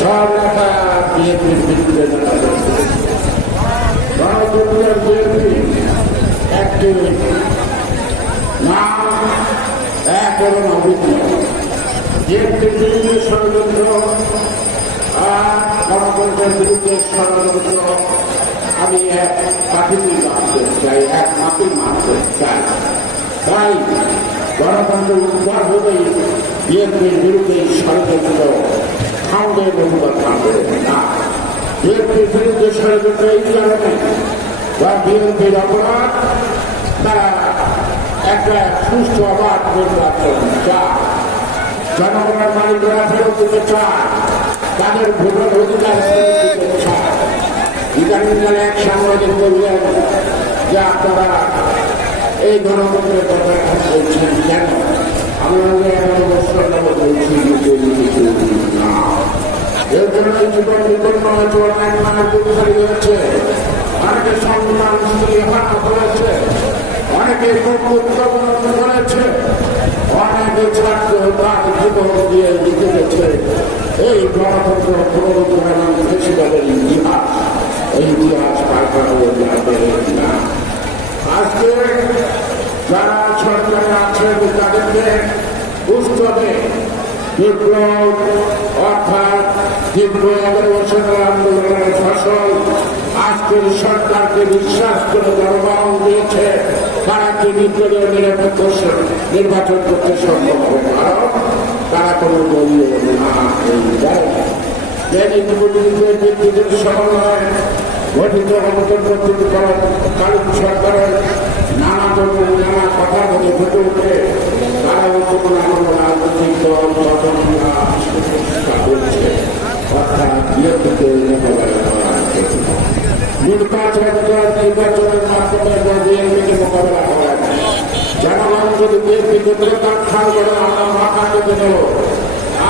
সব নেতা বিএনপির বিরুদ্ধে গণতন্ত্রের বিএনপি একটি নাম এক এবং অভিজ্ঞ বিএনপির বিরুদ্ধে ষড়যন্ত্র আর গণতন্ত্রের বিরুদ্ধে ষড়যন্ত্র আমি এক পাখিটি মানতে চাই, এক মাটি মানতে চাই। তাই গণতন্ত্র উদ্ধার হলেই বিএনপির বিরুদ্ধে ষড়যন্ত্র থামবে বহুবার থামবে না। বিএনপির বিরুদ্ধে ষড়যন্ত্র এই কারণে বা বিএনপির অপরাধ তারা একটা সুষ্ঠু অবাধ নির্বাচন চায়, জনগণের মালিকরা ফেরত দিতে চায়, তাদের ভোটের অধিকার ফেরত দিতে চায়। ইদানিং এক সাংবাদিক বললেন যে আপনারা এই গণতন্ত্রের কথা বলছেন কেন? আমরা বলছি না, এর জন্য জীবন বিপন্ন হয়েছে, অনেক মানুষ দুর্ঘটনা হয়েছে, অনেকে সংবিধান হয়েছে, অনেকে করেছে, অনেকে ছাত্র তার জীবন দিয়ে লিখে গেছে এই গণতন্ত্র পুনরুদ্ধারণ প্রেসিডেন্টের ইতিহাস। এই ইতিহাস পার করা যাবে না। আজকে যারা সরকারে আছে তাদেরকে বুঝতে হবে বিপ্লব অর্থাৎ দীর্ঘ 11 বছরের আন্দোলনের ফসল আজকের সরকারকে বিশ্বাস করে জনগণ দিয়েছে, তারা কি নির্দলীয় নিরপেক্ষ নির্বাচন করতে সম্ভব হবে? কারণ তারা কোনো দলীয় না যে নীতিগুলির ব্যক্তিদের সমন্বয় গঠিত গণতন্ত্রকালীন সরকারের নানা ধরনের নানা কথা বলে ফুটে উঠে তারা কোনো রাজনৈতিক দল প্রচেষ্টা করছে, অর্থাৎ বিএনপিকে মোকাবেলা করা নির্বাচনের মাধ্যমে বিএনপিকে মোকাবেলা করা যায়। জনগণ যদি বিএনপিকে প্রত্যাখ্যান করে আমরা মাথা পেতে দেব,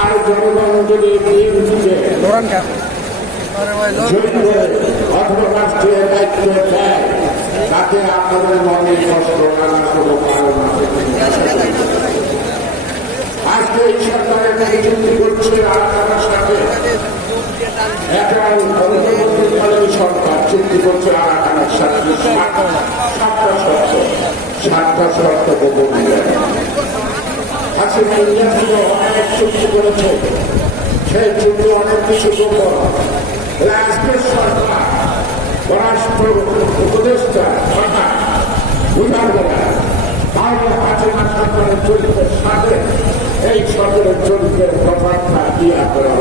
আর জনগণ যদি বিএনপিকে অথবা রাষ্ট্রীয় দায়িত্ব দেয় তাতে আপনাদের মনে কষ্ট আনার কোনো কারণ আছে। আজকে এই সরকারের নাকি চুক্তি করছে আরাকানের সাথে, সরকার চুক্তি করছে আরাকানের সাথে 7টা শর্ত গোপন আছে। ইন্ডিয়া থেকে অনেক চুক্তি করেছে, সেই চুক্তি অনেক কিছু গোপন। আজকের সরকার পররাষ্ট্র উপদেষ্টা সরকার বুঝার বেলা তাহলে হাসিনা সরকারের চরিত্রের সাথে এই সরকারের চরিত্রের কথাবার্তা দিয়া করা